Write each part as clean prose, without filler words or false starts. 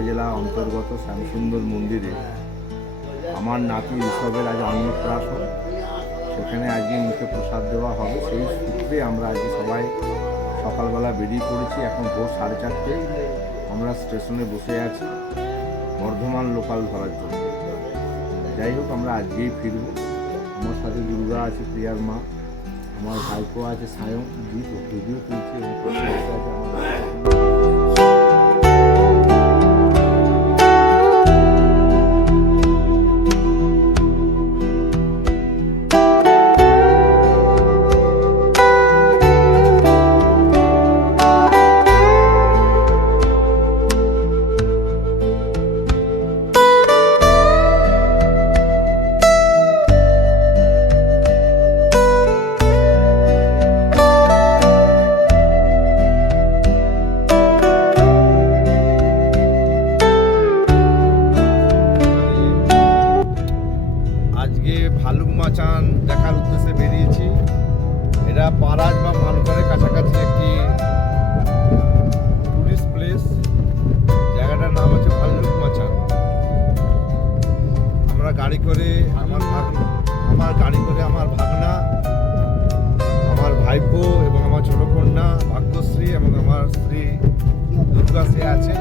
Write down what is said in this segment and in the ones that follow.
বাঁকুড়া জেলা অন্তর্গত শ্যামসুন্দর মন্দিরে আমার নাতি ঋষভের আজ অন্নপ্রাশন, সেখানে আজকে মুখে প্রসাদ দেওয়া হবে। সেই সূত্রে আমরা আজকে সবাই সকালবেলা বেরিয়ে পড়েছি। এখন ভোর 4:30 আমরা স্টেশনে বসে আছি বর্ধমান লোকাল ধরার জন্য। যাই হোক, আমরা আজকেই ফিরব। আমার সাথে দুর্গা আছে, প্রিয়ার মা, আমার ভাইপো আছে সায়ন, জিৎ ভিডিও তুলছে এবং পাশে বসে আছে আমার। আজকে ভালুক মাচান দেখার উদ্দেশ্যে বেরিয়েছি। এটা পারাজ বা মানকরের কাছাকাছি একটি টুরিস্ট প্লেস। জায়গাটার নাম হচ্ছে ভালুক মাচান। আমরা গাড়ি করে আমার ভাগনা, আমার ভাইপো এবং আমার ছোট কন্যা ভাগ্যশ্রী এবং আমার স্ত্রী দুর্গা সে আছে।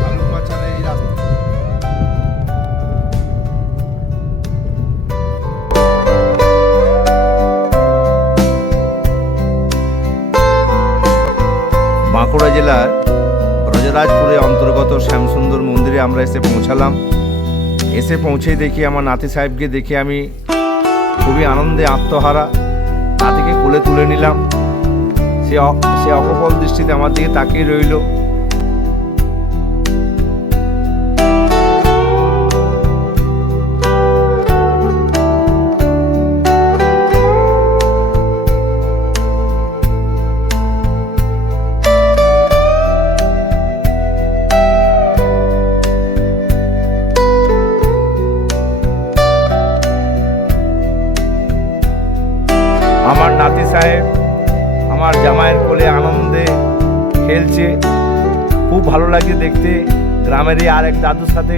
ভালুক মাচানে এই রাস্তা বাঁকুড়া জেলার ব্রজরাজপুরে অন্তর্গত শ্যামসুন্দর মন্দিরে আমরা এসে পৌঁছালাম। এসে পৌঁছেই দেখি আমার নাতি সাহেবকে দেখে আমি খুবই আনন্দে আত্মহারা। নাতিকে কোলে তুলে নিলাম। সে অকপল দৃষ্টিতে আমার দিকে তাকিয়ে রইল। আমার নাতি সাহেব আমার জামাইয়ের কোলে আনন্দে খেলছে। খুব ভালো লাগে দেখতে। গ্রামেরই আর এক দাদুর সাথে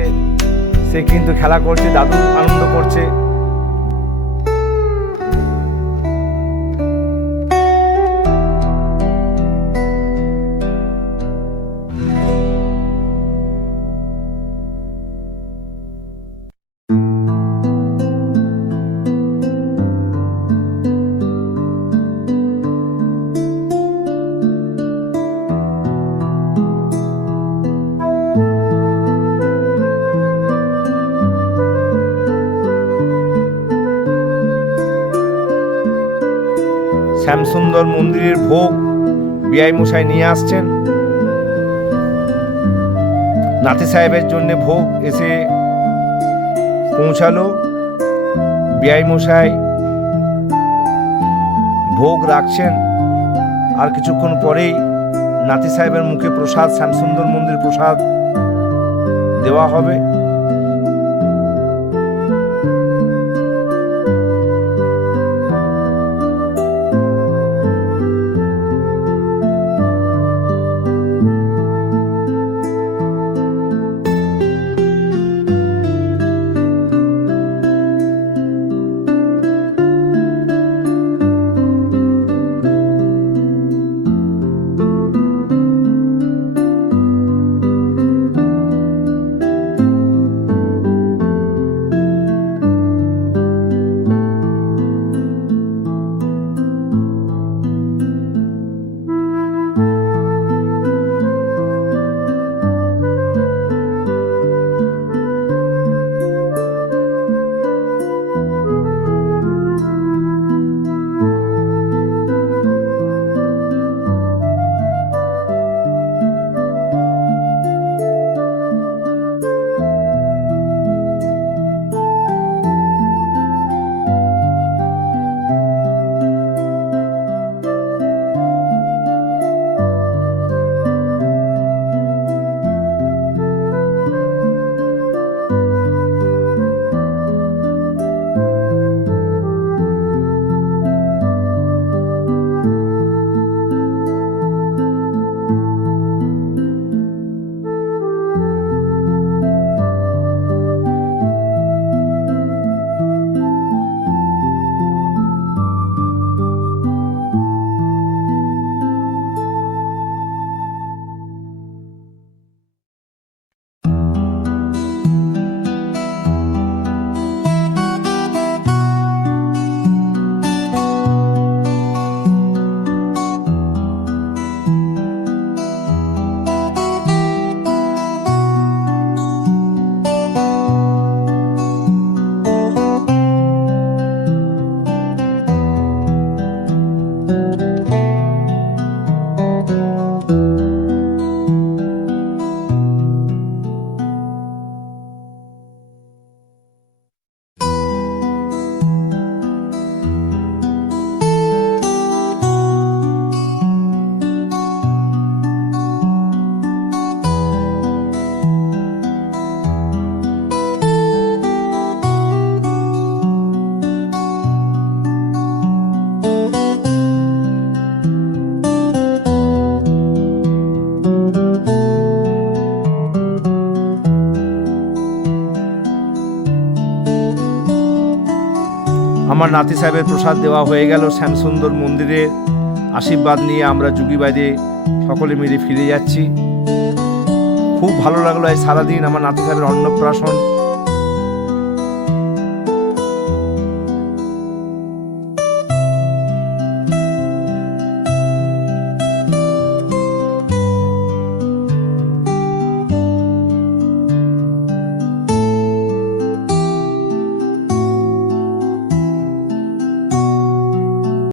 সে কিন্তু খেলা করছে, দাদু আনন্দ করছে। শ্যামসুন্দর মন্দিরের ভোগ বিআই মশাই নিয়ে আসছেন। নাতি সাহেবের জন্য ভোগ এসে পৌঁছালো। বিআই মশাই ভোগ রাখছেন। আর কিছুক্ষণ পরেই নাতি সাহেবের মুখে প্রসাদ, শ্যামসুন্দর মন্দির প্রসাদ দেওয়া হবে। আমার নাতি সাহেবের প্রসাদ দেওয়া হয়ে গেল। শ্যামসুন্দর মন্দিরের আশীর্বাদ নিয়ে আমরা যুগীবাদে সকলে মিলে ফিরে যাচ্ছি। খুব ভালো লাগলো এই সারাদিন আমার নাতি সাহেবের অন্নপ্রাশন